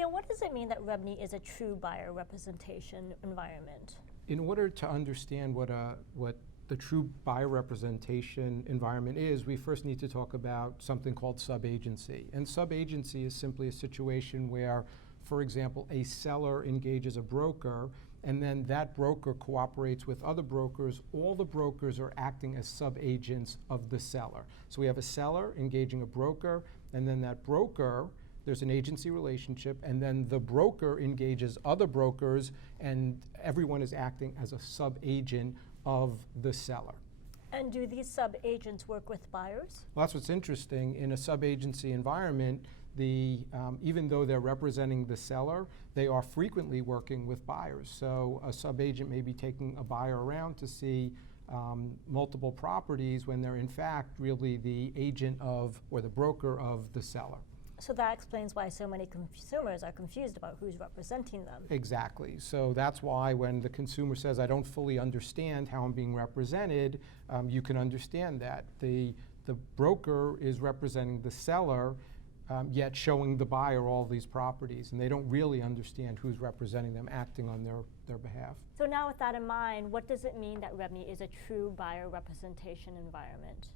Neil, what does it mean that REBNY is a true buyer representation environment? In order to understand what the true buyer representation environment is, we first need to talk about something called subagency. And subagency is simply a situation where, for example, a seller engages a broker, and then that broker cooperates with other brokers. All the brokers are acting as subagents of the seller. So we have a seller engaging a broker, and then that broker, there's an agency relationship, and then the broker engages other brokers, and everyone is acting as a subagent of the seller. And do these sub-agents work with buyers? Well, that's what's interesting. In a sub-agency environment, even though they're representing the seller, they are frequently working with buyers. So a sub-agent may be taking a buyer around to see multiple properties when they're in fact really the agent of, or the broker of, the seller. So that explains why so many consumers are confused about who's representing them. Exactly. So that's why when the consumer says, I don't fully understand how I'm being represented, you can understand that. The broker is representing the seller, yet showing the buyer all these properties, and they don't really understand who's representing them, acting on their behalf. So now with that in mind, what does it mean that REBNY is a true buyer representation environment?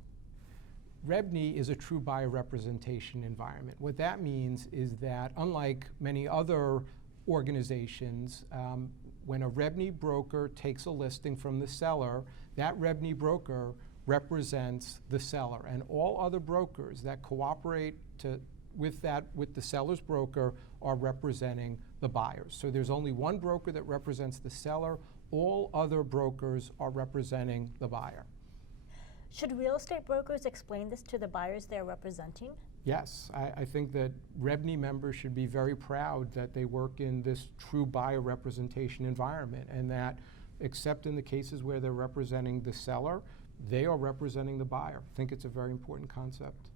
REBNY is a true buyer representation environment. What that means is that, unlike many other organizations, when a REBNY broker takes a listing from the seller, that REBNY broker represents the seller, and all other brokers that cooperate with the seller's broker are representing the buyers. So there's only one broker that represents the seller. All other brokers are representing the buyer. Should real estate brokers explain this to the buyers they're representing? Yes, I think that REBNY members should be very proud that they work in this true buyer representation environment, and that, except in the cases where they're representing the seller, they are representing the buyer. I think it's a very important concept.